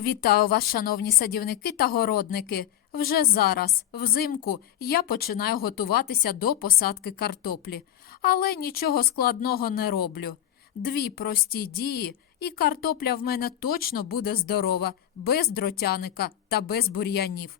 Вітаю вас, шановні садівники та городники. Вже зараз, взимку, я починаю готуватися до посадки картоплі, але нічого складного не роблю. Дві прості дії, і картопля в мене точно буде здорова, без дротяника та без бур'янів.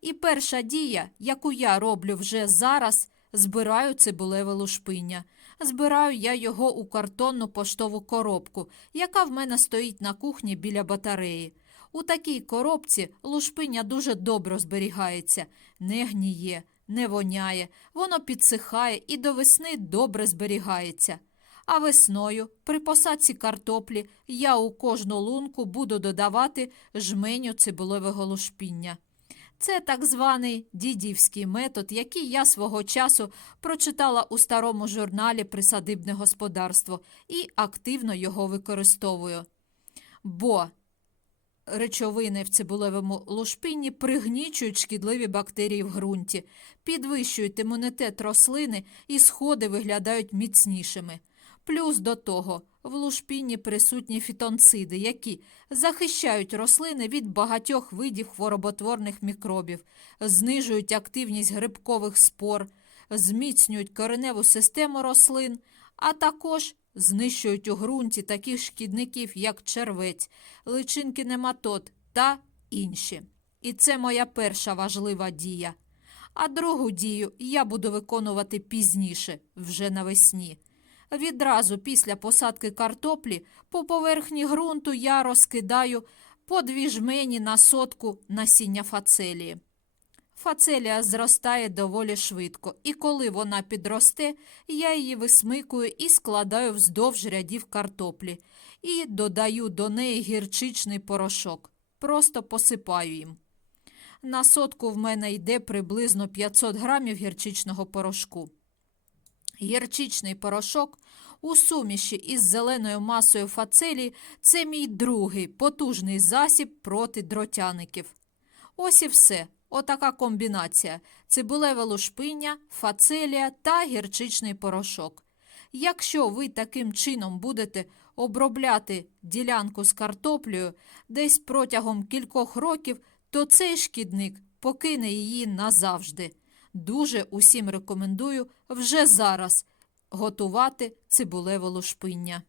І перша дія, яку я роблю вже зараз, збираю цибулеве лушпиння. Збираю я його у картонну поштову коробку, яка в мене стоїть на кухні біля батареї. У такій коробці лушпиня дуже добре зберігається, не гніє, не воняє, воно підсихає і до весни добре зберігається. А весною, при посадці картоплі, я у кожну лунку буду додавати жменю цибулевого лушпіння. Це так званий дідівський метод, який я свого часу прочитала у старому журналі Присадибне господарство і активно його використовую. Бо речовини в цибулевому лушпинні пригнічують шкідливі бактерії в ґрунті, підвищують імунітет рослини і сходи виглядають міцнішими. Плюс до того в лушпінні присутні фітонциди, які захищають рослини від багатьох видів хвороботворних мікробів, знижують активність грибкових спор, зміцнюють кореневу систему рослин, а також знищують у ґрунті таких шкідників, як червець, личинки нематод та інші. І це моя перша важлива дія. А другу дію я буду виконувати пізніше, вже навесні. Відразу після посадки картоплі по поверхні ґрунту я розкидаю по дві жмені на сотку насіння фацелії. Фацелія зростає доволі швидко, і коли вона підросте, я її висмикую і складаю вздовж рядів картоплі і додаю до неї гірчичний порошок. Просто посипаю їм. На сотку в мене йде приблизно 500 грамів гірчичного порошку. Гірчичний порошок у суміші із зеленою масою фацелії – це мій другий потужний засіб проти дротяників. Ось і все. Отака комбінація: цибулеве лушпиння, фацелія та гірчичний порошок. Якщо ви таким чином будете обробляти ділянку з картоплею десь протягом кількох років, то цей шкідник покине її назавжди. Дуже усім рекомендую вже зараз готувати цибулеве лушпиння.